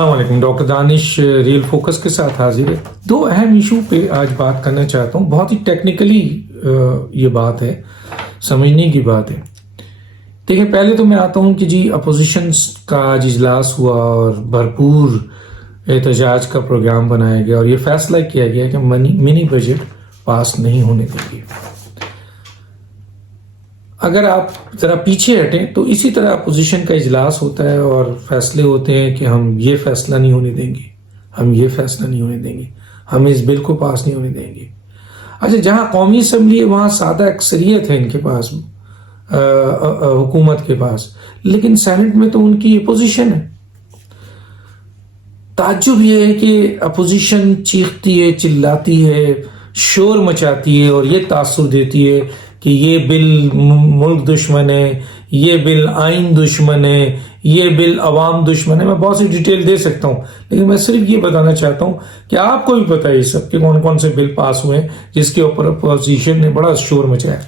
السلام علیکم، ڈاکٹر دانش real focus کے ساتھ حاضر ہے۔ دو اہم ایشو پہ آج بات کرنا چاہتا ہوں، بہت ہی ٹیکنیکلی یہ بات ہے، سمجھنے کی بات ہے۔ دیکھیں، پہلے تو میں آتا ہوں کہ جی اپوزیشنز کا آج اجلاس ہوا اور بھرپور احتجاج کا پروگرام بنایا گیا اور یہ فیصلہ کیا گیا کہ منی بجٹ پاس نہیں ہونے دیں گے۔ اگر آپ ذرا پیچھے ہٹیں تو اسی طرح اپوزیشن کا اجلاس ہوتا ہے اور فیصلے ہوتے ہیں کہ ہم یہ فیصلہ نہیں ہونے دیں گے، ہم یہ فیصلہ نہیں ہونے دیں گے، ہم اس بل کو پاس نہیں ہونے دیں گے۔ اچھا، جہاں قومی اسمبلی ہے وہاں سادہ اکثریت ہے ان کے پاس، حکومت کے پاس، لیکن سینٹ میں تو ان کی اپوزیشن ہے۔ تعجب یہ ہے کہ اپوزیشن چیختی ہے، چلاتی ہے، شور مچاتی ہے اور یہ تاثر دیتی ہے کہ یہ بل ملک دشمن ہے، یہ بل آئین دشمن ہے، یہ بل عوام دشمن ہے۔ میں بہت سی ڈیٹیل دے سکتا ہوں، لیکن میں صرف یہ بتانا چاہتا ہوں کہ آپ کو بھی پتہ ہے یہ سب کہ کون کون سے بل پاس ہوئے ہیں جس کے اوپر اپوزیشن نے بڑا شور مچایا۔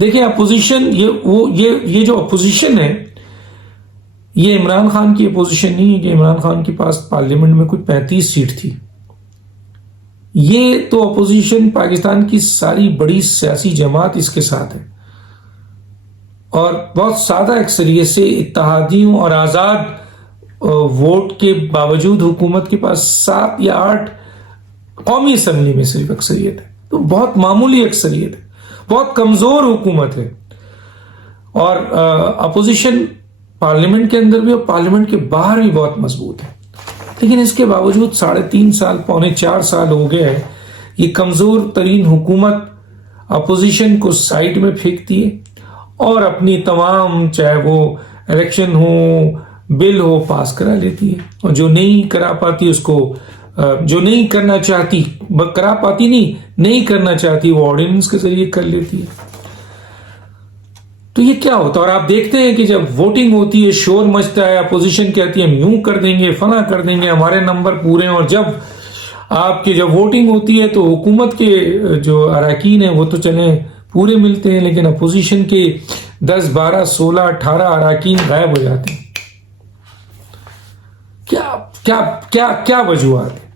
دیکھیں، اپوزیشن یہ جو اپوزیشن ہے، یہ عمران خان کی اپوزیشن نہیں ہے کہ عمران خان کے پاس پارلیمنٹ میں کوئی 35 سیٹ تھی۔ یہ تو اپوزیشن پاکستان کی ساری بڑی سیاسی جماعت اس کے ساتھ ہے اور بہت سادہ اکثریت سے اتحادیوں اور آزاد ووٹ کے باوجود حکومت کے پاس 7 یا 8 قومی اسمبلی میں صرف اکثریت ہے، تو بہت معمولی اکثریت ہے، بہت کمزور حکومت ہے۔ اور اپوزیشن پارلیمنٹ کے اندر بھی اور پارلیمنٹ کے باہر بھی بہت مضبوط ہے، لیکن اس کے باوجود 3.5 سال، 4 سال ہو گئے ہیں، یہ کمزور ترین حکومت اپوزیشن کو سائڈ میں پھینکتی ہے اور اپنی تمام، چاہے وہ الیکشن ہو، بل ہو، پاس کرا لیتی ہے، اور جو نہیں کرا پاتی اس کو، جو نہیں کرنا چاہتی، کرا پاتی نہیں کرنا چاہتی، وہ آرڈیننس کے ذریعے کر لیتی ہے۔ تو یہ کیا ہوتا ہے؟ اور آپ دیکھتے ہیں کہ جب ووٹنگ ہوتی ہے، شور مچتا ہے، اپوزیشن کہتی ہے ہم یوں کر دیں گے، فلاں کر دیں گے، ہمارے نمبر پورے ہیں، اور جب ووٹنگ ہوتی ہے تو حکومت کے جو اراکین ہیں وہ تو چلیں پورے ملتے ہیں، لیکن اپوزیشن کے 10، 12، 16، 18 اراکین غائب ہو جاتے ہیں۔ کیا وجوہات ہے؟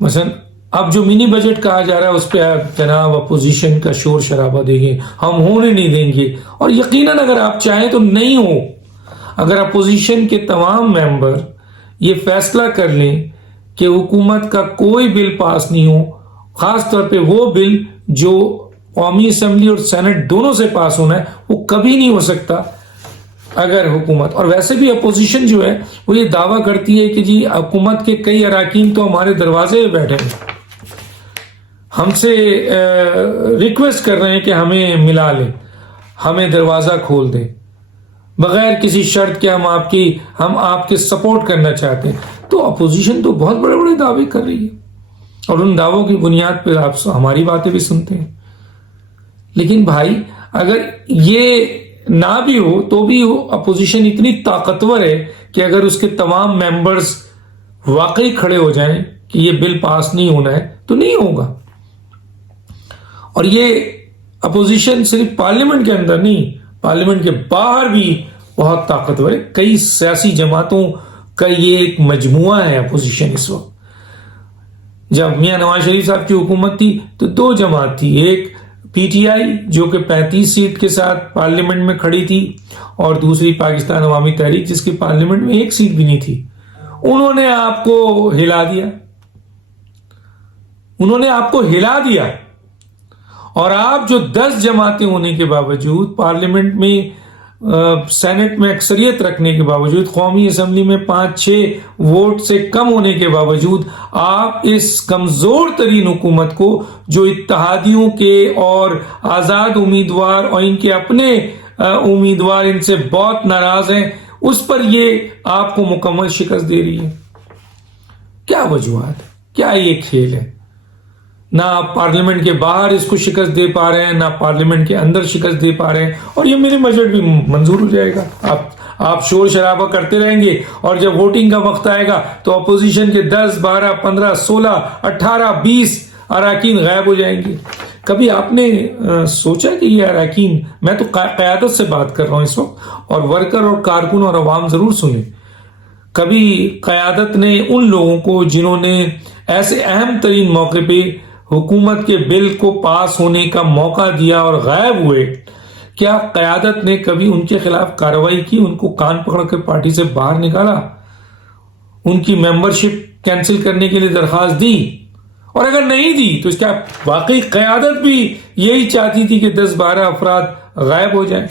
مثلا اب جو منی بجٹ کہا جا رہا ہے اس پہ جناب اپوزیشن کا شور شرابہ دیں گے، ہم ہونے نہیں دیں گے، اور یقیناً اگر آپ چاہیں تو نہیں ہو۔ اگر اپوزیشن کے تمام ممبر یہ فیصلہ کر لیں کہ حکومت کا کوئی بل پاس نہیں ہو، خاص طور پہ وہ بل جو قومی اسمبلی اور سینٹ دونوں سے پاس ہونا ہے، وہ کبھی نہیں ہو سکتا اگر حکومت، اور ویسے بھی اپوزیشن جو ہے وہ یہ دعویٰ کرتی ہے کہ جی حکومت کے کئی اراکین تو ہمارے دروازے پہ بیٹھے ہیں، ہم سے ریکویسٹ کر رہے ہیں کہ ہمیں ملا لیں، ہمیں دروازہ کھول دیں، بغیر کسی شرط کے ہم آپ کے سپورٹ کرنا چاہتے ہیں۔ تو اپوزیشن تو بہت بڑے بڑے دعوے کر رہی ہے اور ان دعووں کی بنیاد پہ آپ ہماری باتیں بھی سنتے ہیں۔ لیکن بھائی، اگر یہ نہ بھی ہو تو بھی اپوزیشن اتنی طاقتور ہے کہ اگر اس کے تمام ممبرز واقعی کھڑے ہو جائیں کہ یہ بل پاس نہیں ہونا ہے تو نہیں ہوگا۔ اور یہ اپوزیشن صرف پارلیمنٹ کے اندر نہیں، پارلیمنٹ کے باہر بھی بہت طاقتور ہے۔ کئی سیاسی جماعتوں کا یہ ایک مجموعہ ہے اپوزیشن اس وقت۔ جب میاں نواز شریف صاحب کی حکومت تھی تو 2 جماعت تھی، ایک پی ٹی آئی جو کہ 35 سیٹ کے ساتھ پارلیمنٹ میں کھڑی تھی، اور دوسری پاکستان عوامی تحریک جس کی پارلیمنٹ میں 1 سیٹ بھی نہیں تھی۔ انہوں نے آپ کو ہلا دیا، اور آپ جو 10 جماعتیں ہونے کے باوجود، پارلیمنٹ میں سینٹ میں اکثریت رکھنے کے باوجود، قومی اسمبلی میں 5-6 ووٹ سے کم ہونے کے باوجود، آپ اس کمزور ترین حکومت کو جو اتحادیوں کے اور آزاد امیدوار اور ان کے اپنے امیدوار ان سے بہت ناراض ہیں، اس پر یہ آپ کو مکمل شکست دے رہی ہے۔ کیا وجوہات ہے؟ کیا یہ کھیل ہے؟ نہ آپ پارلیمنٹ کے باہر اس کو شکست دے پا رہے ہیں، نہ پارلیمنٹ کے اندر شکست دے پا رہے ہیں، اور یہ میرے بجٹ بھی منظور ہو جائے گا۔ آپ شور شرابہ کرتے رہیں گے، اور جب ووٹنگ کا وقت آئے گا تو اپوزیشن کے 10، 12، 15، 16، 18، 20 اراکین غائب ہو جائیں گے۔ کبھی آپ نے سوچا کہ یہ اراکین، میں تو قیادت سے بات کر رہا ہوں اس وقت، اور ورکر اور کارکن اور عوام ضرور سنیں، کبھی قیادت نے ان لوگوں کو جنہوں نے ایسے اہم ترین موقع پہ حکومت کے بل کو پاس ہونے کا موقع دیا اور غائب ہوئے، کیا قیادت نے کبھی ان کے خلاف کارروائی کی، ان کو کان پکڑ کر پارٹی سے باہر نکالا، ان کی ممبرشپ کینسل کرنے کے لیے درخواست دی؟ اور اگر نہیں دی تو اس کا واقعی قیادت بھی یہی چاہتی تھی کہ 10-12 افراد غائب ہو جائیں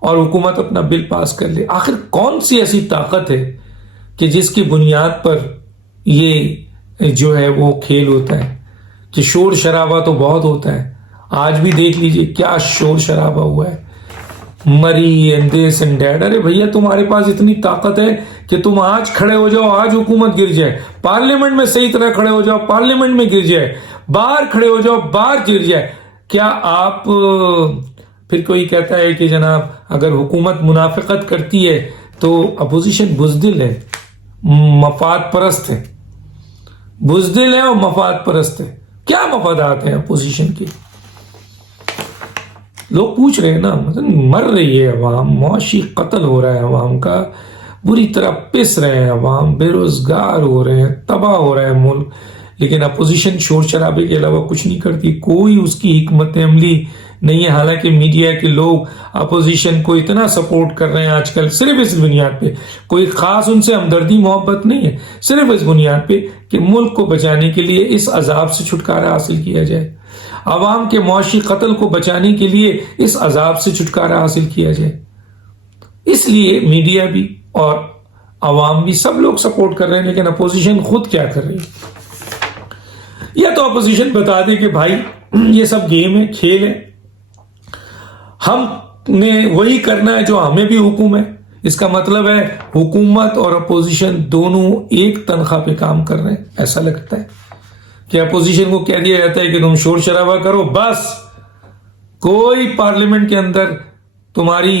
اور حکومت اپنا بل پاس کر لے؟ آخر کون سی ایسی طاقت ہے کہ جس کی بنیاد پر یہ جو ہے وہ کھیل ہوتا ہے کہ شور شرابہ تو بہت ہوتا ہے؟ آج بھی دیکھ لیجئے کیا شور شرابہ ہوا ہے، مری اینڈ دس اینڈ دیٹ۔ ارے بھیا تمہارے پاس اتنی طاقت ہے کہ تم آج کھڑے ہو جاؤ، آج حکومت گر جائے، پارلیمنٹ میں صحیح طرح کھڑے ہو جاؤ، پارلیمنٹ میں گر جائے، باہر کھڑے ہو جاؤ، باہر گر جائے۔ کیا آپ پھر کوئی کہتا ہے کہ جناب اگر حکومت منافقت کرتی ہے تو اپوزیشن بزدل ہے، مفاد پرست ہے، بزدل ہے اور مفاد پرست ہے؟ کیا مفادات ہیں اپوزیشن کے؟ لوگ پوچھ رہے ہیں نا، مر رہی ہے عوام، معاشی قتل ہو رہا ہے عوام کا، بری طرح پس رہے ہیں عوام، بے روزگار ہو رہے ہیں، تباہ ہو رہا ہے ملک، لیکن اپوزیشن شور شرابے کے علاوہ کچھ نہیں کرتی، کوئی اس کی حکمت عملی نہیں ہے۔ حالانکہ میڈیا کے لوگ اپوزیشن کو اتنا سپورٹ کر رہے ہیں آج کل، صرف اس بنیاد پہ، کوئی خاص ان سے ہمدردی محبت نہیں ہے، صرف اس بنیاد پہ کہ ملک کو بچانے کے لیے اس عذاب سے چھٹکارا حاصل کیا جائے، عوام کے معاشی قتل کو بچانے کے لیے اس عذاب سے چھٹکارا حاصل کیا جائے۔ اس لیے میڈیا بھی اور عوام بھی سب لوگ سپورٹ کر رہے ہیں، لیکن اپوزیشن خود کیا کر رہی ہے؟ یا تو اپوزیشن بتا دے کہ بھائی یہ سب گیم ہے، کھیل ہے، ہم نے وہی کرنا ہے جو ہمیں بھی حکم ہے۔ اس کا مطلب ہے حکومت اور اپوزیشن دونوں ایک تنخواہ پہ کام کر رہے ہیں، ایسا لگتا ہے کہ اپوزیشن کو کہہ دیا جاتا ہے کہ تم شور شرابہ کرو، بس کوئی پارلیمنٹ کے اندر تمہاری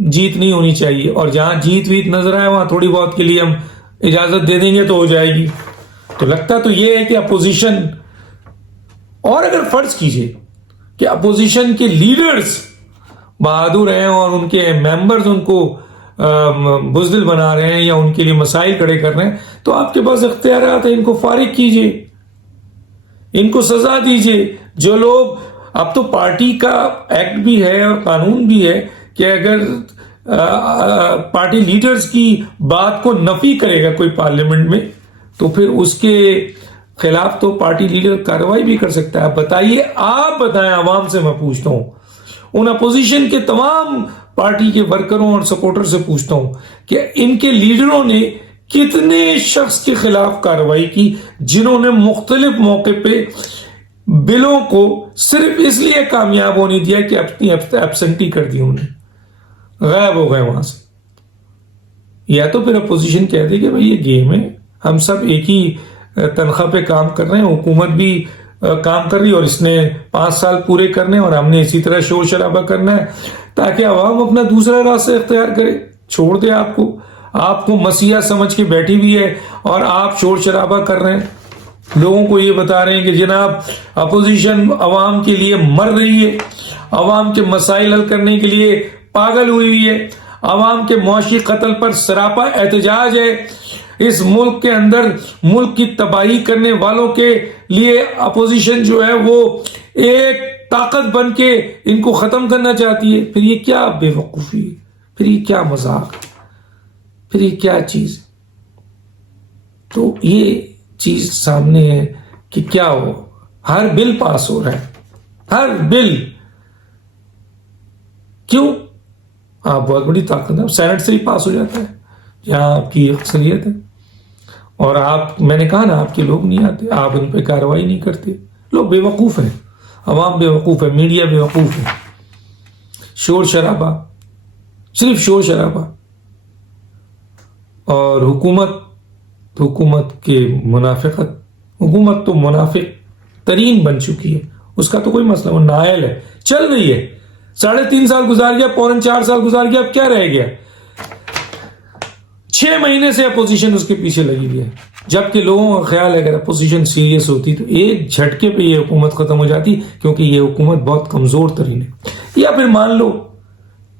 جیت نہیں ہونی چاہیے، اور جہاں جیت ویت نظر آئے وہاں تھوڑی بہت کے لیے ہم اجازت دے دیں گے تو ہو جائے گی۔ تو لگتا تو یہ ہے کہ اپوزیشن، اور اگر فرض کیجئے کہ اپوزیشن کے لیڈرز بہادر ہیں اور ان کے ممبرز ان کو بزدل بنا رہے ہیں یا ان کے لیے مسائل کھڑے کر رہے ہیں، تو آپ کے پاس اختیارات ہیں، ان کو فارغ کیجئے، ان کو سزا دیجئے۔ جو لوگ، اب تو پارٹی کا ایکٹ بھی ہے اور قانون بھی ہے کہ اگر پارٹی لیڈرز کی بات کو نفی کرے گا کوئی پارلیمنٹ میں تو پھر اس کے خلاف تو پارٹی لیڈر کارروائی بھی کر سکتا ہے۔ آپ بتائیے، آپ بتائیں، عوام سے میں پوچھتا ہوں، ان اپوزیشن کے تمام پارٹی کے ورکروں اور سپورٹر سے پوچھتا ہوں کہ ان کے لیڈروں نے کتنے شخص کے خلاف کارروائی کی جنہوں نے مختلف موقع پہ بلوں کو صرف اس لیے کامیاب ہونے دیا کہ اپنی ایبسنٹی کر دی، انہیں غائب ہو گئے وہاں سے۔ یا تو پھر اپوزیشن کہہ دے کہ بھئی یہ گیم ہے، ہم سب ایک ہی تنخواہ پہ کام کر رہے ہیں، حکومت بھی کام کر رہی اور اس نے 5 سال پورے کرنے اور ہم نے اسی طرح شور شرابہ کرنا ہے تاکہ عوام اپنا دوسرا راستہ اختیار کرے، چھوڑ دے آپ کو مسیحا سمجھ کے بیٹھی بھی ہے اور آپ شور شرابہ کر رہے ہیں، لوگوں کو یہ بتا رہے ہیں کہ جناب اپوزیشن عوام کے لیے مر رہی ہے، عوام کے مسائل حل کرنے کے لیے پاگل ہوئی ہے، عوام کے معاشی قتل پر سراپا احتجاج ہے، اس ملک کے اندر ملک کی تباہی کرنے والوں کے لیے اپوزیشن جو ہے وہ ایک طاقت بن کے ان کو ختم کرنا چاہتی ہے۔ پھر یہ کیا بے وقوفی ہے، پھر یہ کیا مذاق، پھر یہ کیا چیز؟ تو یہ چیز سامنے ہے کہ کیا ہو، ہر بل پاس ہو رہا ہے، ہر بل، کیوں؟ آپ بہت بڑی طاقت ہے، سینٹ سے ہی پاس ہو جاتا ہے جہاں آپ کی اکثریت ہے، اور آپ، میں نے کہا نا، آپ کے لوگ نہیں آتے، آپ ان پہ کارروائی نہیں کرتے، لوگ بے وقوف ہیں، عوام بے وقوف ہے، میڈیا بے وقوف ہے، شور شرابہ، صرف شور شرابہ، اور حکومت کے منافقت، حکومت تو منافق ترین بن چکی ہے، اس کا تو کوئی مسئلہ، وہ نائل ہے، چل رہی ہے، 3.5 سال گزار گیا، 4.25 سال گزار گیا، اب کیا رہ گیا؟ 6 مہینے سے اپوزیشن اس کے پیچھے لگی ہوئی ہے، جبکہ لوگوں کا خیال ہے اگر اپوزیشن سیریس ہوتی تو ایک جھٹکے پہ یہ حکومت ختم ہو جاتی، کیونکہ یہ حکومت بہت کمزور ترین ہے۔ یا پھر مان لو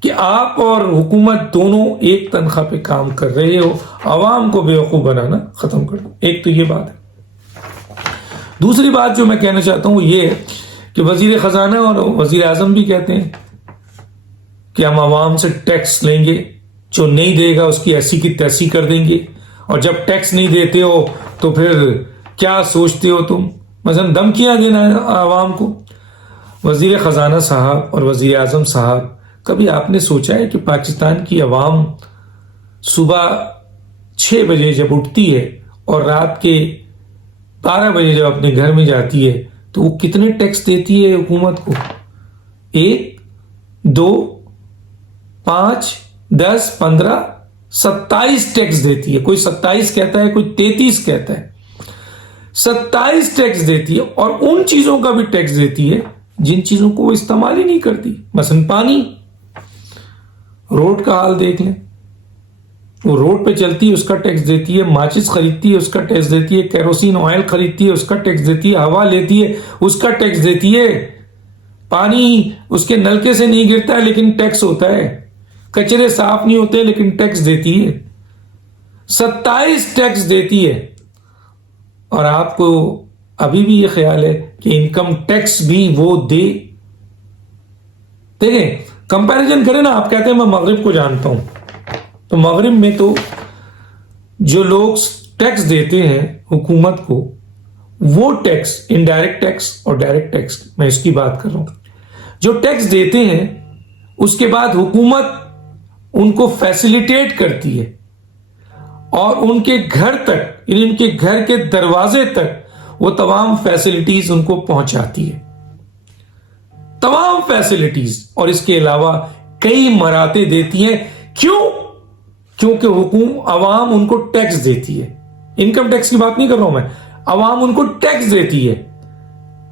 کہ آپ اور حکومت دونوں ایک تنخواہ پہ کام کر رہے ہو، عوام کو بیوقوف بنانا ختم کر دو. ایک تو یہ بات ہے. دوسری بات جو میں کہنا چاہتا ہوں وہ یہ ہے کہ وزیر خزانہ اور وزیر اعظم بھی کہتے ہیں کہ ہم عوام سے ٹیکس لیں گے، جو نہیں دے گا اس کی ایسی کی تیسی کر دیں گے، اور جب ٹیکس نہیں دیتے ہو تو پھر کیا سوچتے ہو تم، مثلا دھمکیاں دینا ہے عوام کو. وزیر خزانہ صاحب اور وزیر اعظم صاحب، کبھی آپ نے سوچا ہے کہ پاکستان کی عوام صبح 6 بجے جب اٹھتی ہے اور رات کے 12 بجے جب اپنے گھر میں جاتی ہے تو وہ کتنے ٹیکس دیتی ہے حکومت کو؟ 1 2 5 10 15 27 ٹیکس دیتی ہے. کوئی 27 کہتا ہے، کوئی 33 کہتا ہے. 27 ٹیکس دیتی ہے، اور ان چیزوں کا بھی ٹیکس دیتی ہے جن چیزوں کو وہ استعمال ہی نہیں کرتی. مثلا پانی، روڈ کا حال دیکھ لیں. وہ روڈ پہ چلتی ہے اس کا ٹیکس دیتی ہے، ماچس خریدتی ہے اس کا ٹیکس دیتی ہے، کیروسین آئل خریدتی ہے اس کا ٹیکس دیتی ہے، ہوا لیتی ہے اس کا ٹیکس دیتی ہے. پانی اس کے نلکے سے نہیں گرتا ہے لیکن ٹیکس ہوتا ہے. کچرے صاف نہیں ہوتے لیکن ٹیکس دیتی ہے. 27 ٹیکس دیتی ہے. اور آپ کو ابھی بھی یہ خیال ہے کہ انکم ٹیکس بھی وہ دے؟ دیکھیں، کمپیریزن کریں نا. آپ کہتے ہیں میں مغرب کو جانتا ہوں، تو مغرب میں تو جو لوگ ٹیکس دیتے ہیں حکومت کو، وہ ٹیکس، انڈائریکٹ ٹیکس اور ڈائریکٹ ٹیکس، میں اس کی بات کر رہا ہوں. جو ٹیکس دیتے ہیں اس کے بعد حکومت ان کو فیسیلیٹیٹ کرتی ہے اور ان کے گھر تک، یعنی ان کے گھر کے دروازے تک وہ تمام فیسلٹیز ان کو پہنچاتی ہے. تمام فیسلٹیز، اور اس کے علاوہ کئی مراتیں دیتی ہیں. کیوں؟ کیونکہ عوام ان کو ٹیکس دیتی ہے. انکم ٹیکس کی بات نہیں کر رہا ہوں میں، عوام ان کو ٹیکس دیتی ہے.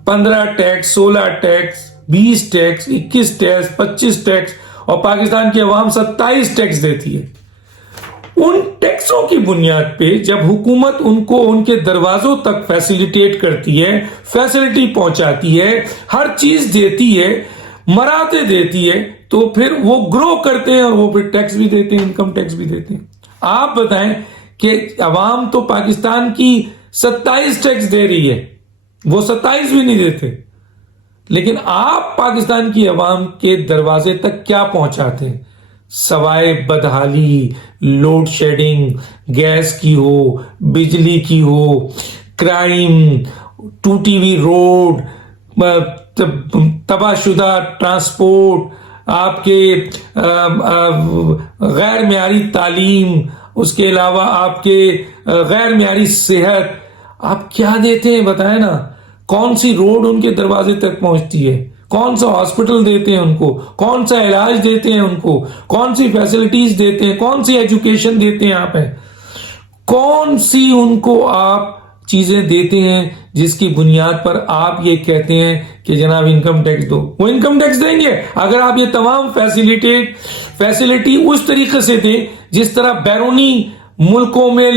15 tax, 16 tax, 20 tax, 21 tax, 25 tax, اور پاکستان کی عوام 27 ٹیکس دیتی ہے. ان ٹیکسوں کی بنیاد پہ جب حکومت ان کو ان کے دروازوں تک فیسیلیٹیٹ کرتی ہے، فیسلٹی پہنچاتی ہے، ہر چیز دیتی ہے، مراتیں دیتی ہے، تو پھر وہ گرو کرتے ہیں اور وہ پھر ٹیکس بھی دیتے ہیں، انکم ٹیکس بھی دیتے ہیں. آپ بتائیں کہ عوام تو پاکستان کی 27 ٹیکس دے رہی ہے، وہ 27 بھی نہیں دیتے، لیکن آپ پاکستان کی عوام کے دروازے تک کیا پہنچاتے ہیں؟ سوائے بدحالی، لوڈ شیڈنگ، گیس کی ہو، بجلی کی ہو، کرائم، ٹوٹی ہوئی روڈ، تباہ شدہ ٹرانسپورٹ، آپ کے غیر معیاری تعلیم، اس کے علاوہ آپ کے غیر معیاری صحت. آپ کیا دیتے ہیں بتائیں نا؟ کون سی روڈ ان کے دروازے تک پہنچتی ہے؟ کون سا ہاسپٹل دیتے ہیں ان کو؟ کون سا علاج دیتے ہیں ان کو؟ کون سی فیسلٹیز دیتے ہیں؟ کون سی ایجوکیشن دیتے ہیں آپ ہیں؟ کون سی ان کو آپ چیزیں دیتے ہیں جس کی بنیاد پر آپ یہ کہتے ہیں کہ جناب انکم ٹیکس دو؟ وہ انکم ٹیکس دیں گے اگر آپ یہ تمام فیسلٹی اس طریقے سے دیں جس طرح بیرونی ملکوں میں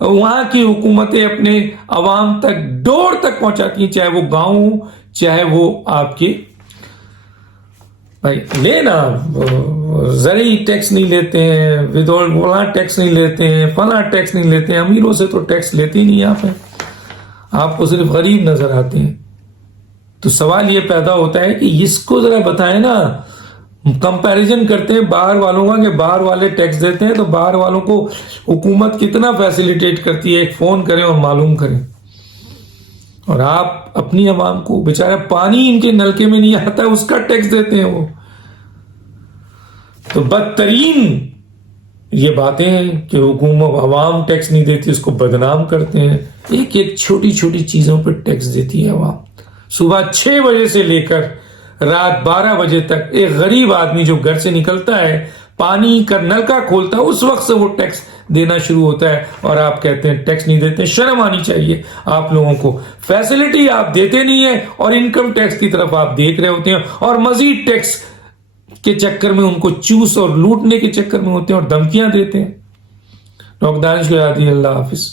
وہاں کی حکومتیں اپنے عوام تک ڈور تک پہنچاتی ہیں، چاہے وہ گاؤں ہو، چاہے وہ آپ کے بھائی لینا زرعی ٹیکس نہیں لیتے ہیں، وہاں ٹیکس نہیں لیتے ہیں، فلاں ٹیکس نہیں لیتے ہیں. امیروں سے تو ٹیکس لیتے ہی نہیں آپ کو صرف غریب نظر آتے ہیں. تو سوال یہ پیدا ہوتا ہے کہ اس کو ذرا بتائیں نا. کمپیریزن کرتے ہیں باہر والوں کا کہ باہر والے ٹیکس دیتے ہیں تو باہر والوں کو حکومت کتنا فیسیلیٹیٹ کرتی ہے، ایک فون کریں اور معلوم کریں. اور آپ اپنی عوام کو، بیچارہ پانی ان کے نلکے میں نہیں آتا ہے، اس کا ٹیکس دیتے ہیں وہ. تو بدترین یہ باتیں ہیں کہ حکومت عوام ٹیکس نہیں دیتی، اس کو بدنام کرتے ہیں. ایک ایک چھوٹی چھوٹی چیزوں پہ ٹیکس دیتی ہے عوام. صبح 6 بجے سے لے کر رات 12 بجے تک ایک غریب آدمی جو گھر سے نکلتا ہے، پانی کا نلکا کھولتا ہے، اس وقت سے وہ ٹیکس دینا شروع ہوتا ہے. اور آپ کہتے ہیں ٹیکس نہیں دیتے. شرم آنی چاہیے آپ لوگوں کو. فیسلٹی آپ دیتے نہیں ہیں اور انکم ٹیکس کی طرف آپ دیکھ رہے ہوتے ہیں، اور مزید ٹیکس کے چکر میں ان کو چوس اور لوٹنے کے چکر میں ہوتے ہیں اور دھمکیاں دیتے ہیں. ڈاکٹر دانش کو یاد ہی. اللہ حافظ.